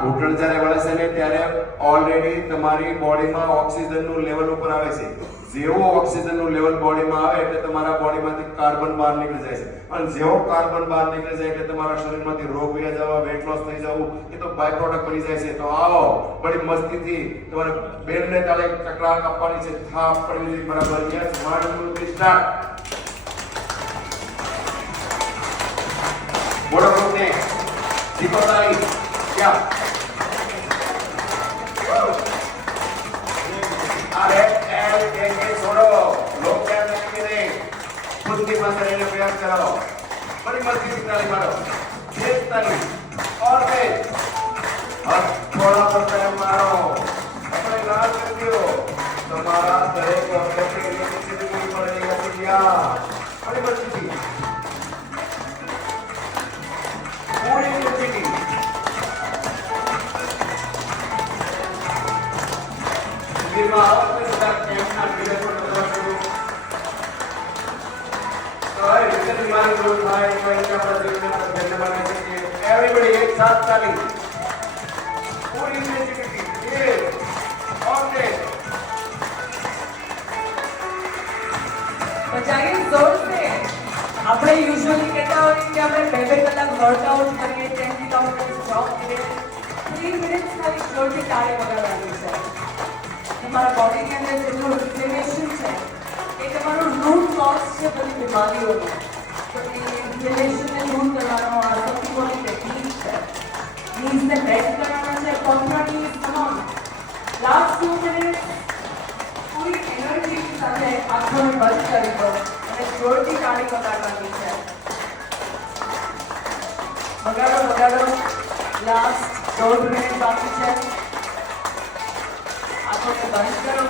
ઘૂંટણ જ્યારે વળે છે ને ત્યારે ઓલરેડી તમારી બોડીમાં ઓક્સિજનનું લેવલ ઉપર આવે છે. જેવો ઓક્સિજનનું લેવલ બોડીમાં આવે એટલે તમારા બોડીમાંથી કાર્બન બહાર નીકળી જાય છે. અને જેવો કાર્બન બહાર નીકળી જાય એટલે તમારા શરીરમાંથી રોગ વયા જવા, વેટ લોસ થઈ જવું એ તો બાય પ્રોડક્ટ બની જાય છે. તો આવો બડી મસ્તીથી તમારે બેનને તાળે ચકરાટ આપવાની છે. થાપ પડી છે બરાબર. Yes 1 2 3 start. બોલો ગ્રુપને જીતો તાળી ક્યાં अरे एल के छोड़ो लोग क्या कहेंगे नहीं बुद्धिमान रहने प्रयास करो बड़ी मस्ती से ताली मारो एक ताली और तेज और थोड़ा पर टाइम मारो अपने लाल कर दियो तुम्हारा दरेक अपने के लिए किसी भी कोई पड़ेगा चिड़िया बड़ी मस्ती थी पूरी मस्ती थी Everybody एक साथ ताली पूरी इंटेंसिटी और बजाइए जोर से આપણે યુઝ્યુઅલી કહેતા હોઈએ કે આપણે 2 કલાક વર્કઆઉટ કરીએ 10 કિલોમીટર જોગ કરીએ 3 મિનિટ્સ ખાલી જોરથી તાળી વગાડવાની છે. તમારા બોડીની અંદર જેટલું ઇન્ફ્લેમેશન છે એ તમારું રૂટ કોઝ છે બધી બીમારીઓનો. તો એ ઇન્ફ્લેમેશનને દૂર કરવાનો આ સૌથી મોટી ટેકનિક છે. નીઝને બેન્ડ કરવાના છે, પગના નીઝ તમામ લાસ્ટ 2 મિનિટ પૂરી એનર્જી સાથે આંખોને બંધ કરી દો અને જોરથી તાળી વગાડવાની છે. વગાડો વગાડો. લાસ્ટ 1.5 મિનિટ બાકી છે. આંખોને બંધ કરો.